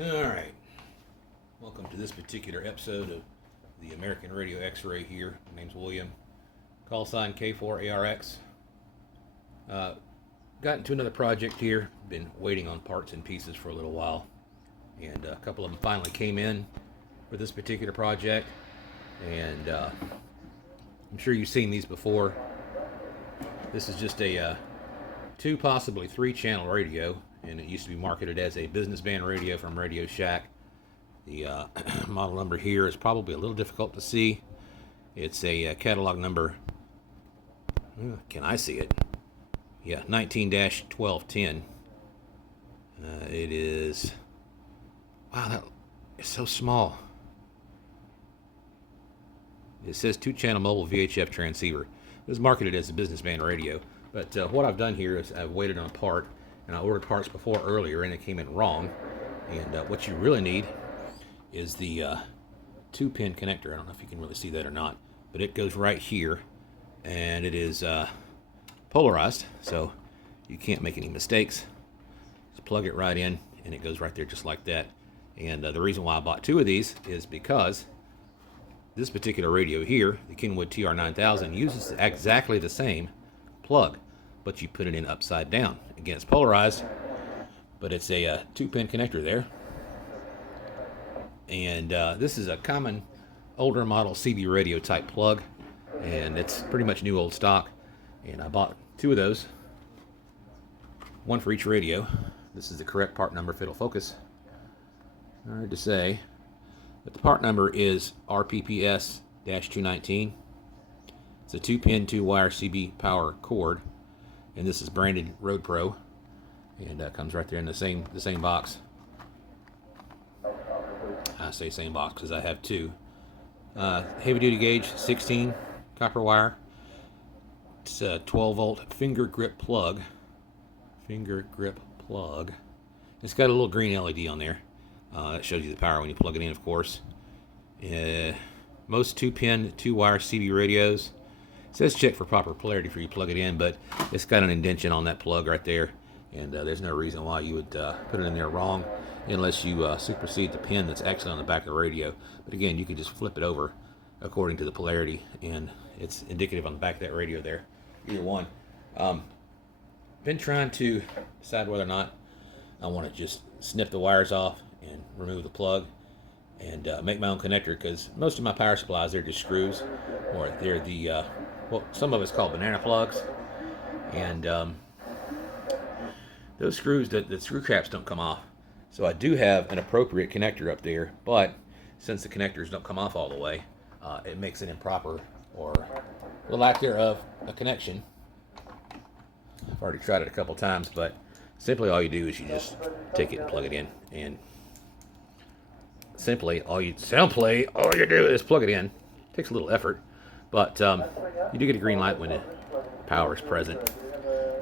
All right. Welcome to this particular episode of the American Radio X-Ray here. My name's William. Call sign K4ARX. Got into another project here. Been waiting on parts and pieces for a little while. And a couple of them finally came in for this particular project. And I'm sure you've seen these before. This is just a 2, possibly 3 channel radio. And it used to be marketed as a business band radio from RadioShack. The model number here is probably a little difficult to see. It's a catalog number. Can I see it? Yeah, 19-1210. It is. Wow, that is so small. It says 2-channel mobile VHF transceiver. It was marketed as a business band radio. But what I've done here is I've waited on a part, and I ordered parts before earlier, and it came in wrong. And what you really need is the 2-pin connector. I don't know if you can really see that or not, but it goes right here, and it is polarized, so you can't make any mistakes. Just plug it right in, and it goes right there just like that. And the reason why I bought 2 of these is because this particular radio here, the Kenwood TR-9000, uses exactly the same plug, but you put it in upside down. Again, it's polarized, but it's a 2-pin connector there. And this is a common older model CB radio type plug, and it's pretty much new old stock. And I bought 2 of those, 1 for each radio. This is the correct part number if it'll focus. Hard to say, but the part number is RPPS-219. It's a 2-pin 2-wire CB power cord, and this is branded RoadPro, and comes right there in the same box. I say same box because I have 2. Heavy duty gauge, 16 copper wire. It's a 12-volt finger grip plug. It's got a little green LED on there. That shows you the power when you plug it in, of course. Most 2-pin 2-wire CB radios. It says check for proper polarity before you plug it in, but it's got an indentation on that plug right there, and there's no reason why you would put it in there wrong unless you supersede the pin that's actually on the back of the radio. But again, you can just flip it over according to the polarity, and it's indicative on the back of that radio there. Either one. Been trying to decide whether or not I want to just snip the wires off and remove the plug and make my own connector, because most of my power supplies, they're just screws, or they're the well, some of it's called banana plugs, and those screws, the screw caps don't come off. So I do have an appropriate connector up there, but since the connectors don't come off all the way, it makes it improper, or the lack thereof, a connection. I've already tried it a couple times, but simply all you do is you just take it and plug it in, and simply all you do is plug it in. It takes a little effort, but you do get a green light when the power is present.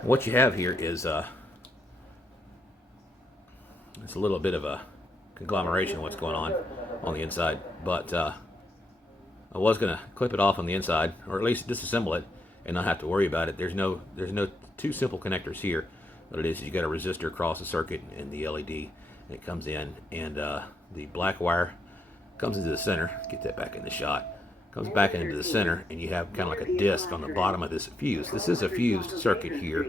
What you have here is it's a little bit of a conglomeration of what's going on the inside, but I was going to clip it off on the inside, or at least disassemble it and not have to worry about it. There's no 2 simple connectors here. What it is you got a resistor across the circuit and the LED, and it comes in, and the black wire comes into the center. Get that back in the shot. Comes back into the center, and you have kind of like a disc on the bottom of this fuse. This is a fused circuit here,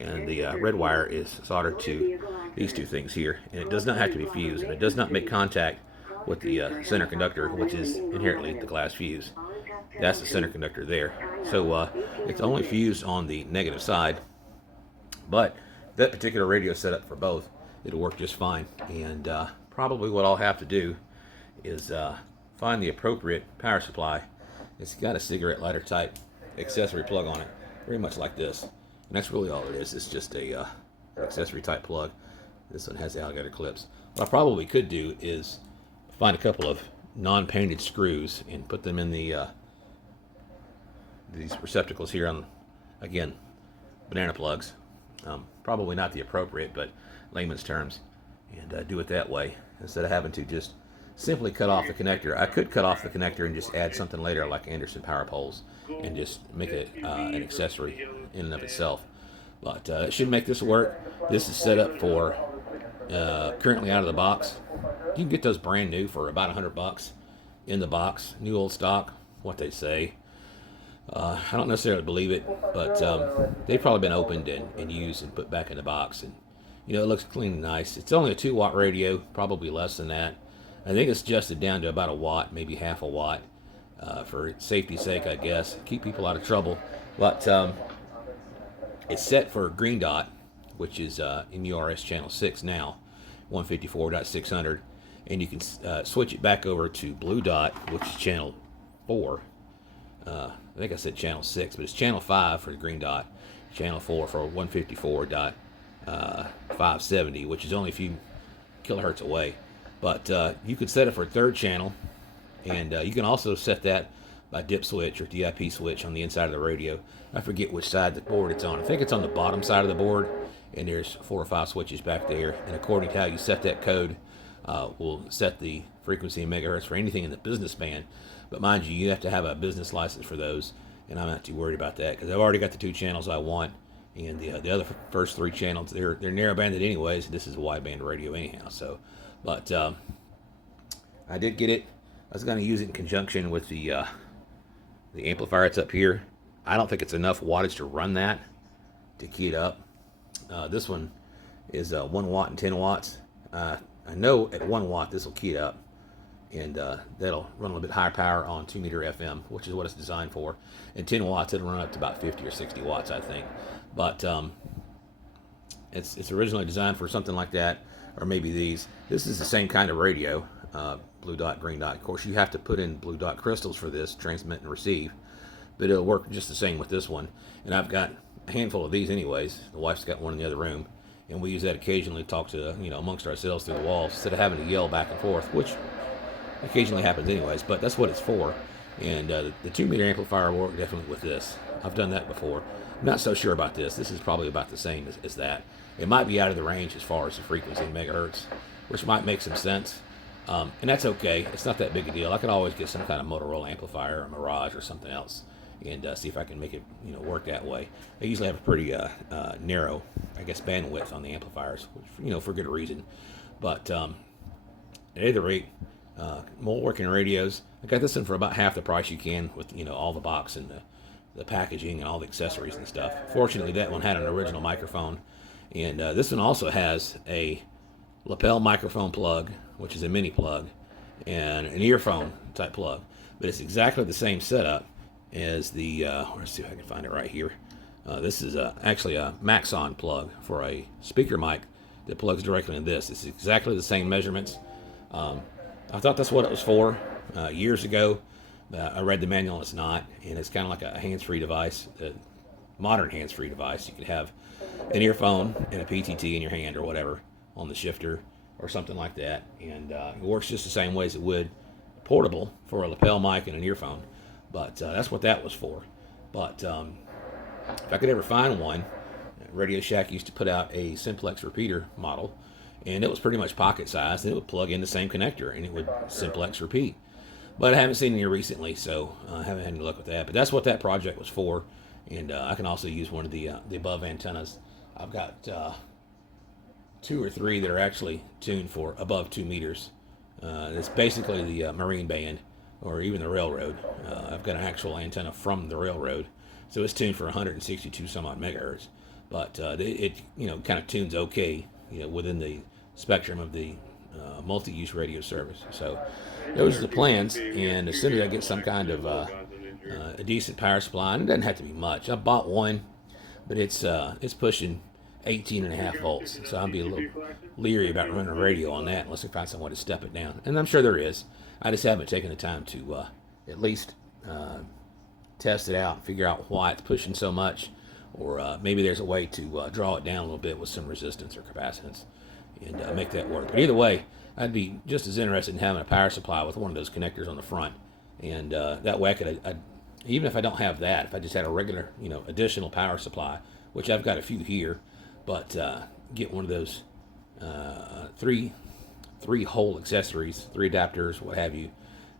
and the red wire is soldered to these 2 things here, and it does not have to be fused, and it does not make contact with the center conductor, which is inherently the glass fuse. That's the center conductor there. So it's only fused on the negative side, but that particular radio is set up for both. It'll work just fine, and probably what I'll have to do is find the appropriate power supply. It's got a cigarette lighter type accessory plug on it, very much like this, and that's really all it is. It's just a accessory type plug. This one has the alligator clips. What I probably could do is find a couple of non-painted screws and put them in the these receptacles here on, again, banana plugs. Probably not the appropriate, but layman's terms, and do it that way instead of having to just simply cut off the connector. I could cut off the connector and just add something later like Anderson power poles and just make it an accessory in and of itself. But it should make this work. This is set up for currently out of the box. You can get those brand new for about $100 in the box, new old stock, what they say. I don't necessarily believe it, but they've probably been opened and used and put back in the box. And, it looks clean and nice. It's only a 2-watt radio, probably less than that. I think it's adjusted down to about a watt, maybe half a watt, for safety's sake, I guess. Keep people out of trouble. But it's set for green dot, which is MURS channel 6 now, 154.600. And you can switch it back over to blue dot, which is channel 4. I think I said channel 6, but it's channel 5 for the green dot, channel 4 for 154.570, which is only a few kilohertz away. But you can set it for a third channel, and you can also set that by dip switch or DIP switch on the inside of the radio. I forget which side of the board it's on. I think it's on the bottom side of the board, and there's 4 or 5 switches back there. And according to how you set that code, will set the frequency in megahertz for anything in the business band. But mind you, you have to have a business license for those, and I'm not too worried about that because I've already got the 2 channels I want, and the other first 3 channels they're narrow banded anyways. This is a wide band radio anyhow. So, but I did get it. I was going to use it in conjunction with the amplifier that's up here. I don't think it's enough wattage to run that to key it up. This one is 1 watt and 10 watts. I know at 1 watt this will key it up, and that'll run a little bit higher power on 2 meter FM, which is what it's designed for. And 10 watts, it'll run up to about 50 or 60 watts, I think. But it's originally designed for something like that, or maybe these. This is the same kind of radio, blue dot, green dot. Of course, you have to put in blue dot crystals for this, transmit and receive, but it'll work just the same with this one. And I've got a handful of these anyways. The wife's got one in the other room, and we use that occasionally to talk to, amongst ourselves through the walls instead of having to yell back and forth, which occasionally happens anyways, but that's what it's for. And the 2 meter amplifier will work definitely with this. I've done that before. I'm not so sure about this. This is probably about the same as that. It might be out of the range as far as the frequency in megahertz, which might make some sense. And that's okay. It's not that big a deal. I could always get some kind of Motorola amplifier or Mirage or something else and see if I can make it work that way. They usually have a pretty narrow, I guess, bandwidth on the amplifiers, which, for good reason. But at either rate, more working radios. I got this one for about half the price you can with all the box and the packaging and all the accessories and stuff. Fortunately, that one had an original microphone, and this one also has a lapel microphone plug, which is a mini plug, and an earphone type plug. But it's exactly the same setup as the let's see if I can find it right here. This is actually a Maxon plug for a speaker mic that plugs directly in this. It's exactly the same measurements. I thought that's what it was for years ago. I read the manual and it's not, and it's kind of like a hands-free device, a modern hands-free device. You could have an earphone and a PTT in your hand or whatever on the shifter or something like that, and it works just the same way as it would portable for a lapel mic and an earphone. But that's what that was for. But if I could ever find one, RadioShack used to put out a simplex repeater model, and it was pretty much pocket sized, and it would plug in the same connector, and it would simplex repeat. But I haven't seen any recently, so I haven't had any luck with that. But that's what that project was for, and I can also use one of the above antennas. I've got 2 or 3 that are actually tuned for above 2 meters. It's basically the marine band, or even the railroad. I've got an actual antenna from the railroad, so it's tuned for 162 some odd megahertz. But it kind of tunes okay, within the spectrum of the multi-use radio service. So those are the plans, and as soon as I get some kind of a decent power supply, and it doesn't have to be much. I bought one, but it's pushing 18.5 volts, so I'll be a little leery about running a radio on that unless I find some way to step it down, and I'm sure there is. I just haven't taken the time to at least test it out and figure out why it's pushing so much, or maybe there's a way to draw it down a little bit with some resistance or capacitance and make that work. But either way, I'd be just as interested in having a power supply with one of those connectors on the front, and that way I could, even if I don't have that, if I just had a regular, additional power supply, which I've got a few here, but get one of those three hole accessories, 3 adapters, what have you,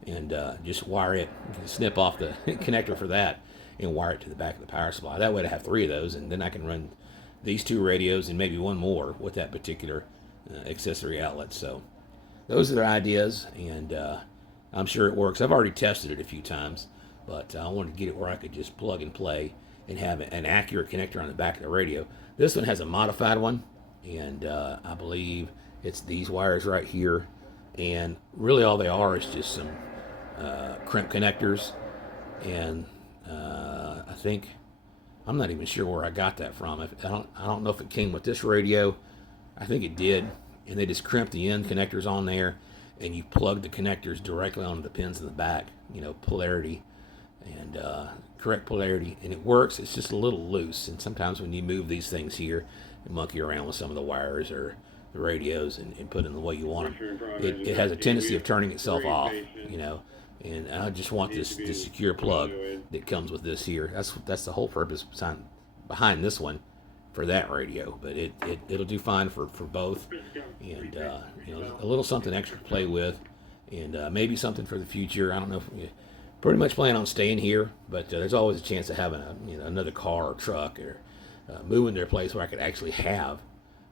and just wire it, snip off the connector for that, and wire it to the back of the power supply. That way I have 3 of those, and then I can run these 2 radios and maybe one more with that particular accessory outlet. So those are their ideas, and I'm sure it works. I've already tested it a few times, but I wanted to get it where I could just plug and play and have an accurate connector on the back of the radio. This one has a modified one, and I believe it's these wires right here, and really all they are is just some crimp connectors, and I think I'm not even sure where I got that from. I don't know if it came with this radio. I think it did, and they just crimped the end connectors on there, and you plug the connectors directly onto the pins in the back. You know, polarity and correct polarity, and it works. It's just a little loose, and sometimes when you move these things here and monkey around with some of the wires or the radios and put them the way you want them, it has a tendency of turning itself off. You know. And I just want this secure plug that comes with this here. That's the whole purpose behind this one for that radio. But it'll do fine for both. And you know, a little something extra to play with, and maybe something for the future. I don't know if you pretty much plan on staying here, but there's always a chance of having another car or truck or moving to a place where I could actually have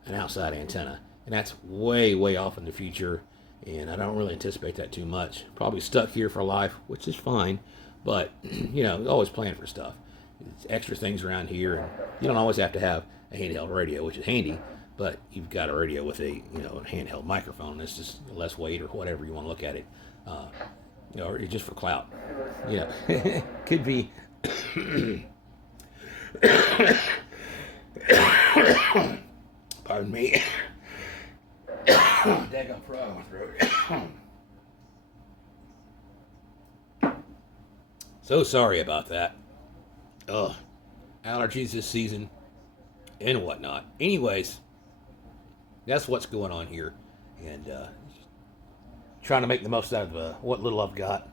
an outside antenna. And that's way off in the future. And I don't really anticipate that too much. Probably stuck here for life, which is fine. But, you know, always plan for stuff. It's extra things around here. And you don't always have to have a handheld radio, which is handy. But you've got a radio with a handheld microphone. It's just less weight or whatever you want to look at it. Or just for clout. You know, could be. Pardon me. Daggone frog in my throat. So sorry about that. Ugh. Allergies this season and whatnot. Anyways, that's what's going on here. And trying to make the most out of what little I've got.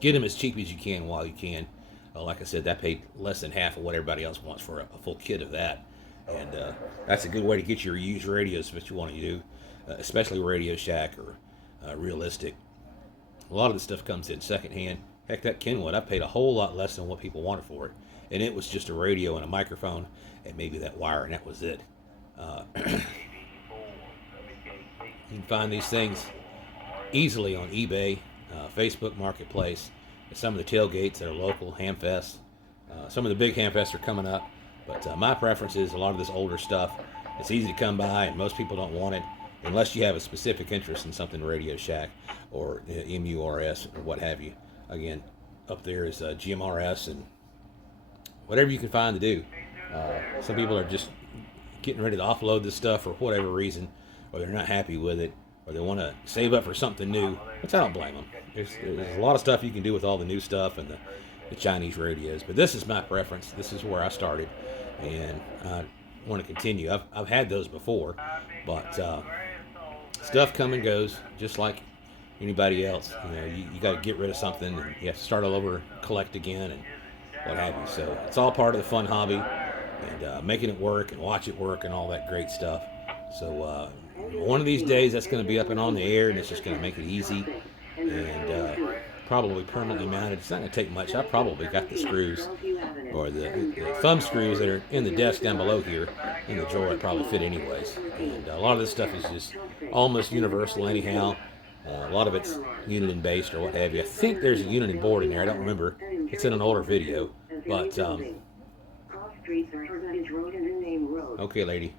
Get them as cheap as you can while you can. Like I said, that paid less than half of what everybody else wants for a full kit of that. And that's a good way to get your used radios if you want to do. Especially RadioShack or Realistic. A lot of the stuff comes in secondhand. Heck, that Kenwood, I paid a whole lot less than what people wanted for it. And it was just a radio and a microphone and maybe that wire, and that was it. You can find these things easily on eBay, Facebook Marketplace, and some of the tailgates that are local, Hamfest. Some of the big Hamfests are coming up. But my preference is a lot of this older stuff. It's easy to come by, and most people don't want it. Unless you have a specific interest in something RadioShack or MURS or what have you. Again, up there is GMRS and whatever you can find to do. Some people are just getting ready to offload this stuff for whatever reason, or they're not happy with it, or they want to save up for something new, which I don't blame them. There's a lot of stuff you can do with all the new stuff and the Chinese radios, but this is my preference. This is where I started, and I want to continue. I've had those before, but stuff come and goes, just like anybody else. You got to get rid of something, and you have to start all over, collect again, and what have you. So it's all part of the fun hobby, and making it work and watch it work and all that great stuff. So one of these days that's going to be up and on the air, and it's just going to make it easy and probably permanently mounted. It's not going to take much. I probably got the screws or the thumb screws that are in the desk down below here in the drawer. It probably fit anyways. And a lot of this stuff is just almost universal anyhow. A lot of it's Uniden based or what have you. I think there's a Uniden board in there. I don't remember. It's in an older video. But okay, lady.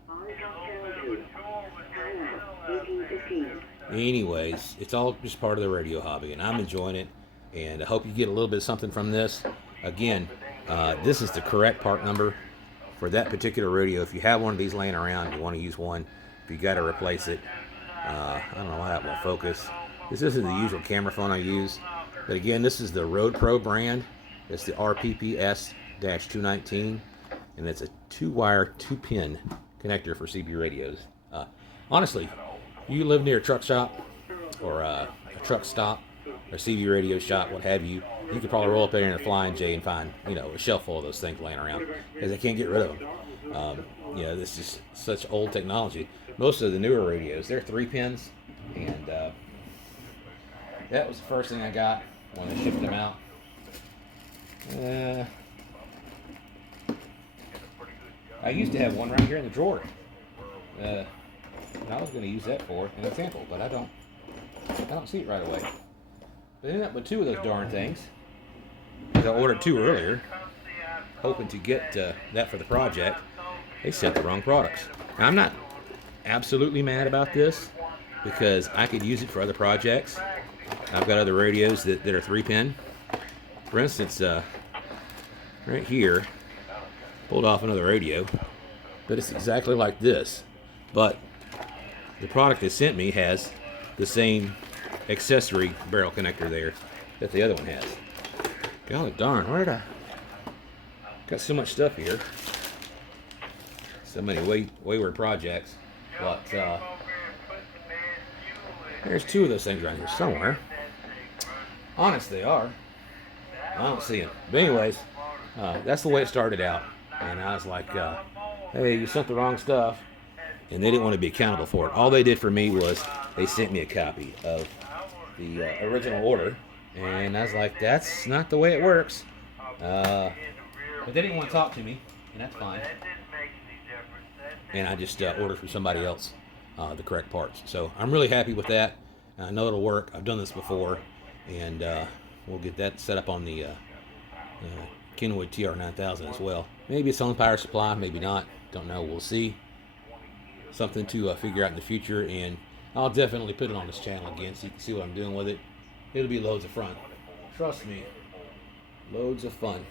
Anyways, it's all just part of the radio hobby, and I'm enjoying it. And I hope you get a little bit of something from this. Again, this is the correct part number for that particular radio. If you have one of these laying around, you want to use one. If you got to replace it, I don't know why that won't focus. This isn't the usual camera phone I use, but again, this is the RoadPro brand. It's the RPPS-219, and it's a 2-wire, 2-pin connector for CB radios. Honestly, you live near a truck shop or a truck stop or CB radio shop, what have you, you could probably roll up there in a Flying J and find, a shelf full of those things laying around because they can't get rid of them. This is such old technology. Most of the newer radios, they're 3 pins, and that was the first thing I got when they shipped them out. I used to have one right here in the drawer. I was going to use that for an example, but I don't. I don't see it right away. But I ended up with 2 of those darn things. I ordered 2 earlier, hoping to get that for the project. They sent the wrong products. Now, I'm not absolutely mad about this because I could use it for other projects. I've got other radios that are 3-pin. For instance, right here, pulled off another radio, but it's exactly like this. But the product they sent me has the same accessory barrel connector there that the other one has. Golly darn, where did I... Got so much stuff here. So many wayward projects. But there's 2 of those things around here somewhere. Honest they are. I don't see them. But anyways, that's the way it started out. And I was like, hey, you sent the wrong stuff. And they didn't want to be accountable for it. All they did for me was they sent me a copy of the original order. And I was like, that's not the way it works. But they didn't want to talk to me, and that's fine. And I just ordered from somebody else the correct parts. So I'm really happy with that. I know it'll work. I've done this before. And we'll get that set up on the Kenwood TR-9000 as well. Maybe it's on power supply, maybe not. Don't know. We'll see. Something to figure out in the future. And I'll definitely put it on this channel again so you can see what I'm doing with it. It'll be loads of fun. Trust me. Loads of fun.